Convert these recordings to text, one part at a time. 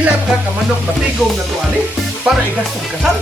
Pila ka kamanok na tigong na tuwali para igastong kasal.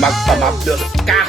Magpamapdos ka!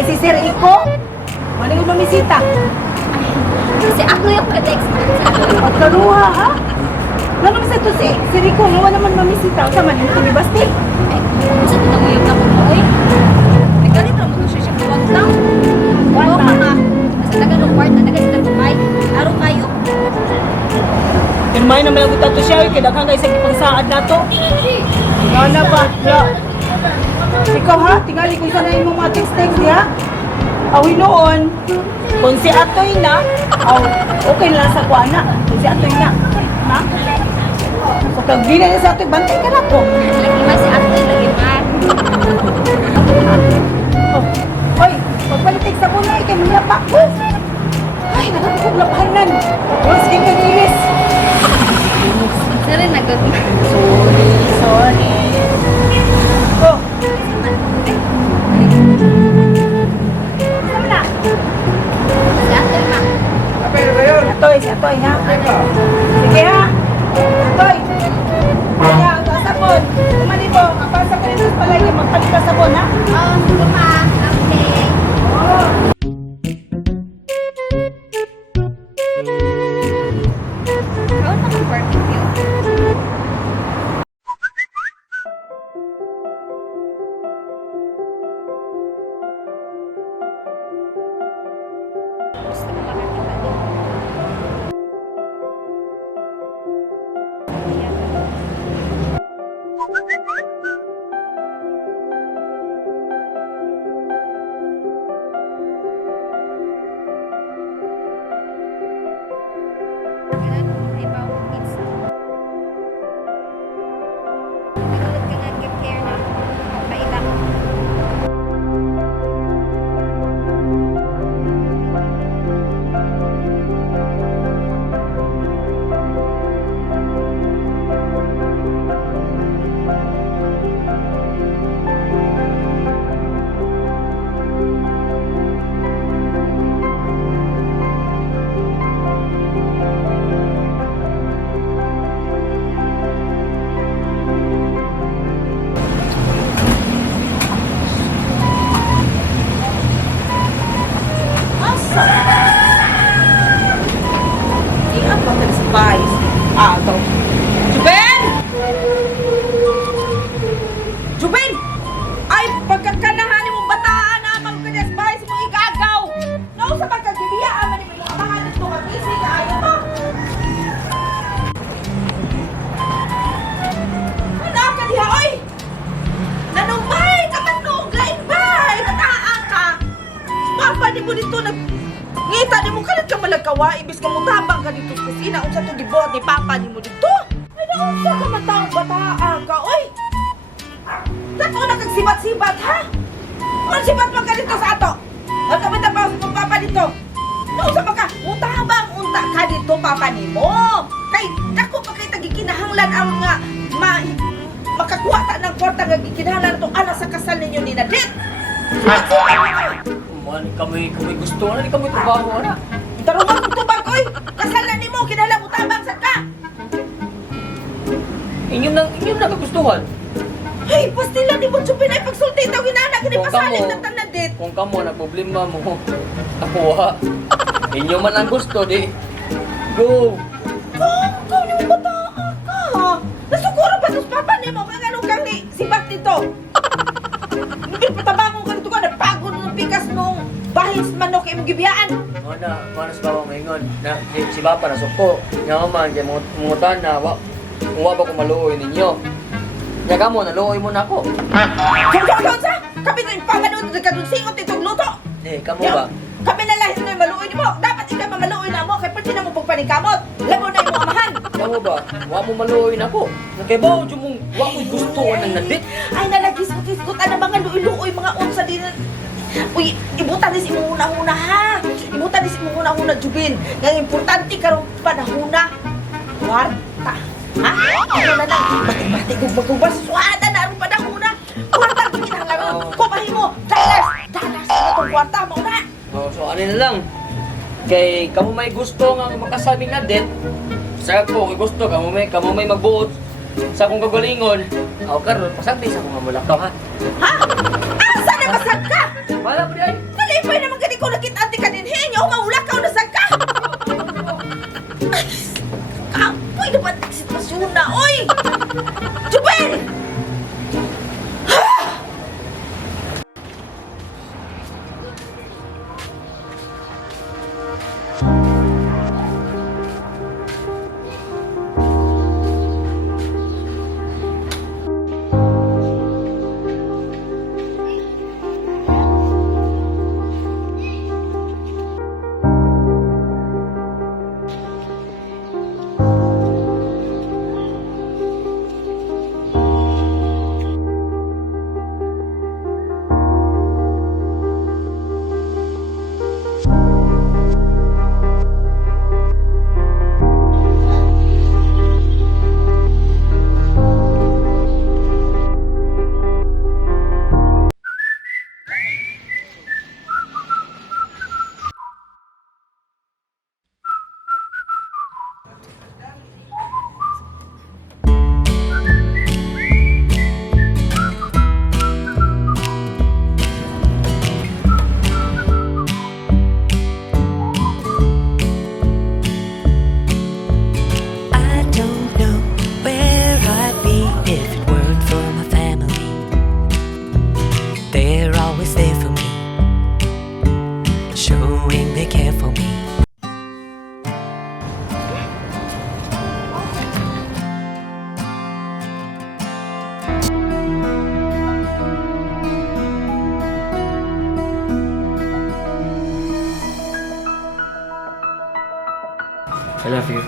Si Sir Iko, ano yung mamisita? Kasi ako yung ka-text. Pagkaruha, ha? Ano naman sa ito si Sir Iko, nawa naman mamisita. Sa manin ito ni Basti. Sa tinamuyog na ko mo eh. Nagkalit lang mo siya kuwag lang. Oo ka nga. Sa tagalong part na tagal sila kumay. Araw kayo. Pirmay naman lang ito siya, kaya kang kayo sa ipangsaad na to. Ano ba? Ikaw ha, tingali ko isa na yung mga text-text niya. Awi noon, kung si Atoy na, okay lang sa kuha na. Kung si Atoy na. Ha? So kag di na niya sa Atoy, bantay ka na po. Lagi man si Atoy, lagi man. Hoy, pagpalitig sa muna, ikay mga pa. Ay, nakakukog lapahanan. Sige ka nilis. Sorry, nagod. Sorry. Oh. Sama na. Si Atoy ma. Atoy, si Atoy ha. Sige ha. Atoy. Kaya, kasapon. Kumali mo, kapasa ko rin sa palagi, magpalit ka sabon ha. Oo, sige ma. Okay. Oo. How naman barbecue? Gusto mo makakita din. malagkawa, ibis ka mo tabang ka dito sa kusina, unsa to gibuhat ni Papa ni mo dito? Ano, unsa ka matawag bataa ka, oy? Dato na kag sibat-sibat, ha? Ano sibat man ka dito sa ato? Ang kamita pa sa Papa dito. Ano, unsa pa ka? Mutabang unta ka dito, Papa ni mo. Kay, dako pa kay tagikinahanglan ang nga, makakuha ta ng kwarta nga gikinahanglan itong anak sa kasal ninyo ni Nadet. Man, kami gusto na, di kami trabaho na. Tarungan mo tubag, oy! Kasal na nimo, kinahanglan mo tabang sa ka! Inyong nakagustuhan. Hey, pastila ni mo chupin ay pagsulti itaw ginana kini Kung pasalit kamo- ng Nadet. Kung kamo na problema mo, ako ha. Inyo man ang gusto, di. Go! Kung ni mo bataa ka! Nasuguro pa tos Papa ni mo kang ano kang ni sibat dito. Hindi patabangon ka dito ka, napagod ng pikas mong bahis manok imong gibiyaan. Mana, paano sa bawang maingon? Na, si Papa na suko. Nga man, kaya mungutan na, kung wa ba ko maluoy ninyo. Kaya ka mo, naluoy mo na ako. Sa? Kami na yung pamanood na kadunsingot itong luto. Kamo ba? Kami na lahis na yung maluoy ni mo. Dapat ikaw mamaluoy na mo, kaya pwede na mo pagpanikamot. Labo na yung mga amahan. Kamo ba? Wa mo maluoy na ako. Kaya ba, mong wa ko gusto ng Nadet. Ay, nalagis-gut na mga luoy-luoy, mga unsa din. Uy, ibutan din si mo una-una ha. Ibutan din si mo una-una, Jubin. Nga importante karong panahuna. Kwarta. Ha? Ano na lang? Mati-mati, gubag-gubas. Suada na ang panahuna. Kwarta, kinahanglan. Kumahin mo. Dalas na itong kwarta. Mauna. So ano na lang. Kay kamo may gusto nga makasabing Nadet. Sa ko kay gusto kamo may magbuot sa akong kagalingon. Ako karon pasagdi sa akong mulakaw ha. Ha? Asa na basag ka? Wala po diay. Nalipay naman gani ko nakita ka din henyo. Maula ka o nasag ka. Kapoy na ba ang sitwasyon na, oy! Jubel! I don't know where I'd be if it weren't for my family. They're always there for me, showing they care for me. I love you.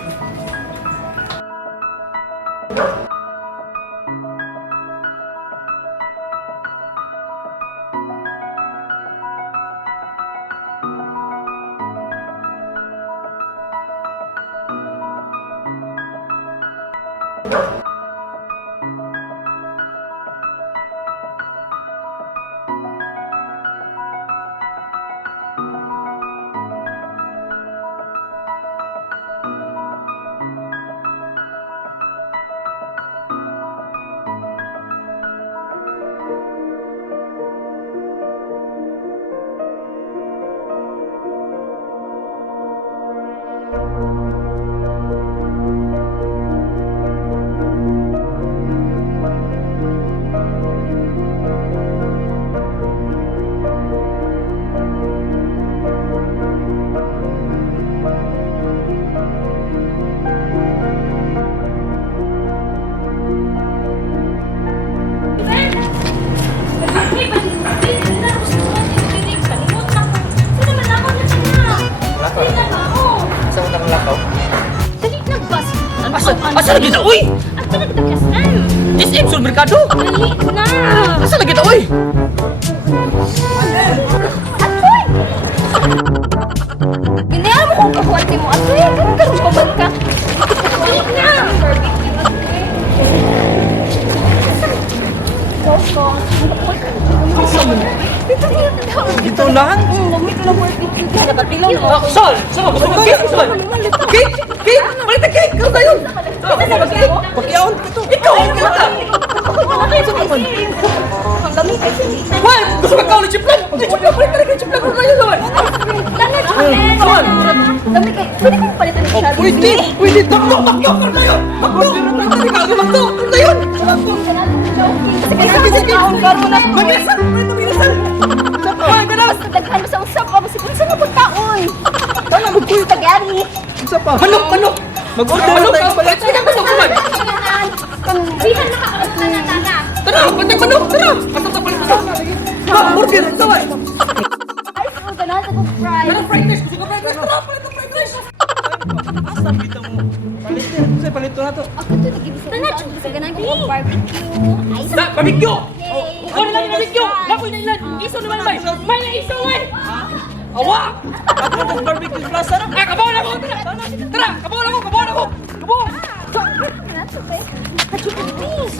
Wala ka. Asa lagi ta, uy? At ka kita SM. SM sul merkado. Dali na. Asa lagi ta, uy? Ginayaan mo kung kakuwati mo. Atoy, karon pa man ka. Dali na. Ito lang? Mamit lang barbecue. Dapat pilaw mo. Sol, sama gusto mo cake, Sol. Cake, cake, malita cake, kau tayo. Pakiaon ito. Ikaw, ang kata. Ang dami kasi. Wal, gusto ka ulit chiplan. Chiplan, balik ka chiplan ko tayo, Sol. Sol. Dami kayo. Pwede kong palitan ng shadow. Pwede. Takbo ka tayo. Magdo, magdo, tayo. Sige, kahon karon na. Mabiyasan, mabiyasan. Ay, dalas daghan mo sa usap ka kasi kung saan mo taon. Tama mo kuy tagari. Isa pa. Manok. Mag-order Manok, tayo. balik ka manok man. Bihan na ka. Tara, patay manok, tara. Patay sa balik ka. Order ito ay. Ay, so ganahan sa kong fry. Tara, fried rice, gusto ka fried rice. Tara, palit ang fried rice. Asa bitaw mo? Palitin. Say palito na to. Ako to nagibisa. Sa ganahan ko kong barbecue. Ay, Na, barbecue. Yay! Ano lang barbecue? Lakoy na ilan. Iso naman bay. May na iso eh. Awa. Ako tas barbecue plus ano? Ah, kabaw na ako. Tara, kabaw na ako. Kabaw. That's okay. Kachupis.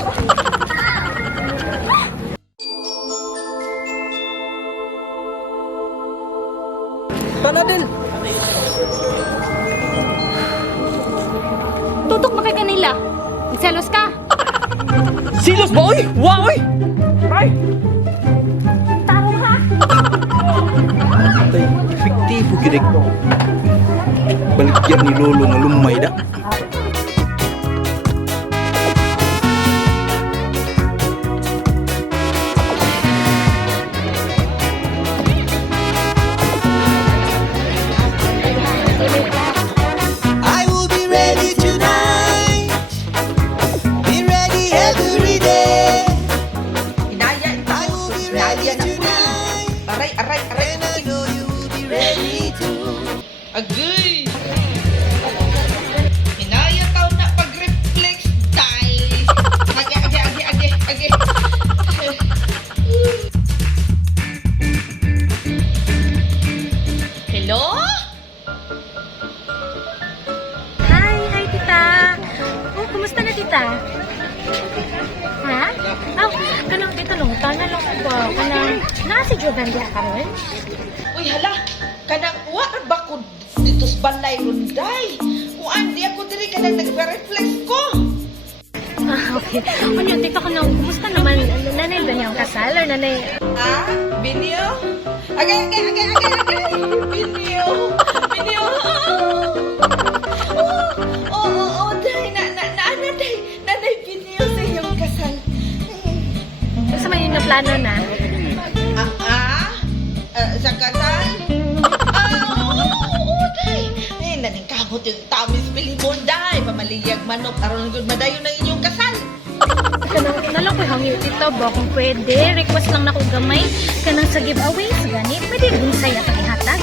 Panadil. Tutok ba kay kanila? Nagselos ka? Silos ba, oy? Wow, oy. Ay. Tarong ha? Tay, efektibo gid. Baligyan ni Lolo nga lumay da. I will be ready tonight. Be ready every day. I will be ready tonight. And I know you will be ready too. Agay! Hinaya tao na pag-reflex dahil age. Hello? Hi, tita. Oh, kumusta na tita? Ha? Oh, kanang tita lang, tana lang ko ba? Kanang, si Jovan diya ka rin? Uy, hala! Kanang wa ra ba ko dito sa balay runday? Kuan di ako diri kanang nagpa-reflex ko. Ah, okay. Ano, tita ko nang, kumusta naman? Nanay ba niyang kasal or nanay? Ah, Binyo? Agay! Binyo! Oo, day. Nanay Binyo sa iyong kasal. Gusto mo yung plano na? Sa kasal? Oo, day. Eh, naningkamot yung tamis pilimon, day. Pamaliyag manok, aron good madayon ng inyong kasal. Kanang, nalang ko hangyo tita ba? Kung pwede, request lang na ko gamay. Kanang sa giveaway, sa gani, pwede rin saya kang ihatag.